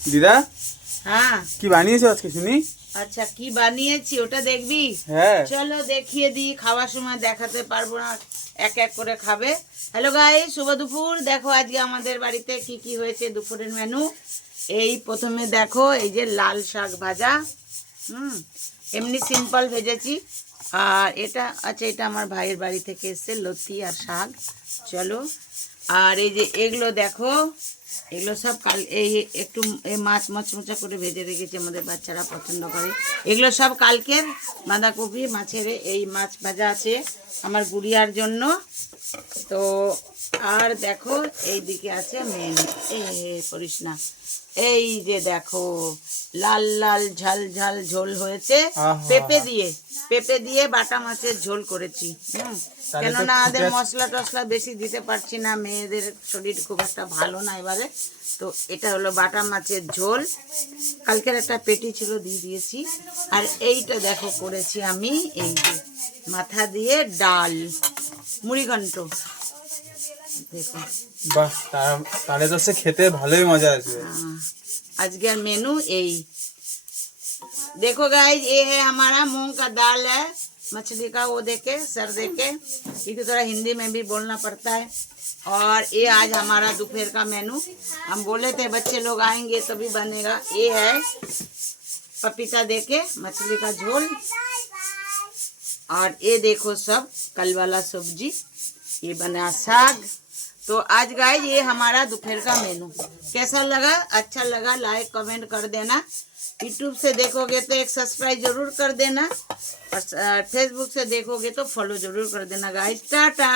দিদা হ্যাঁ কি বানিয়েছো আজকে শুনি? আচ্ছা কি বানিয়েছি ওটা দেখবি? হ্যাঁ চলো দেখিয়ে দিই, খাওয়ার সময় দেখাতে পারবো না, এক এক করে খাবে। হ্যালো গাইস, শুভ দুপুর। দেখো আজকে আমাদের বাড়িতে কি কি হয়েছে দুপুরের মেনু। এই প্রথমে দেখো, এই যে লাল শাক ভাজা, এমনি সিম্পল ভেজেছি। আর এটা আচ্ছা, এটা আমার ভাইয়ের বাড়ি থেকে এসছে, লতি আর শাক। চলো, আর এই যে এগুলো দেখো, এগুলো সব কাল এই একটু এই মাছ মচমচা করে ভেজে রেখেছি, আমাদের বাচ্চারা পছন্দ করে। এগুলো সব কালকের বাঁধাকপি মাছের এই মাছ ভাজা আছে আমার গুড়িয়ার জন্য। তো আর দেখো এই দিকে আছে মেন, এ করিস না, এই যে দেখো লাল লাল ঝাল ঝাল ঝোল হয়েছে পেঁপে দিয়ে বাটা মাছের ঝোল করেছি। কেননা আমাদের মশলা টশলা বেশি দিতে পারছি না, মেয়েদের শরীর খুব একটা ভালো না এবারে। তো এটা হলো বাটা মাছের ঝোল, কালকের একটা পেটি ছিল দিয়ে দিয়েছি। আর এইটা দেখো করেছি আমি, এই যে মাথা দিয়ে ডাল, মুড়িঘণ্ট। দেখো বাহ, তাহলে তো সে খেতে ভালোই মজা আসবে। আজকের मेनू यही देखो गाइस, ये है हमारा मूंग का दाल है, मछली का वो देके सर देके, क्योंकि थोड़ा हिंदी में भी बोलना पड़ता है। और ये आज हमारा दोपहर का मेनू, हम बोले थे बच्चे लोग आएंगे तभी बनेगा। ये है पपीता देके मछली का झोल, और ये देखो सब कल वाला सब्जी, ये बना साग। तो आज गाइस ये हमारा दोपहर का मेनू। कैसा लगा? अच्छा लगा लाइक कमेंट कर देना। यूट्यूब से देखोगे तो एक सब्सक्राइब जरूर कर देना, और फेसबुक से देखोगे तो फॉलो जरूर कर देना गाइस। टाटा।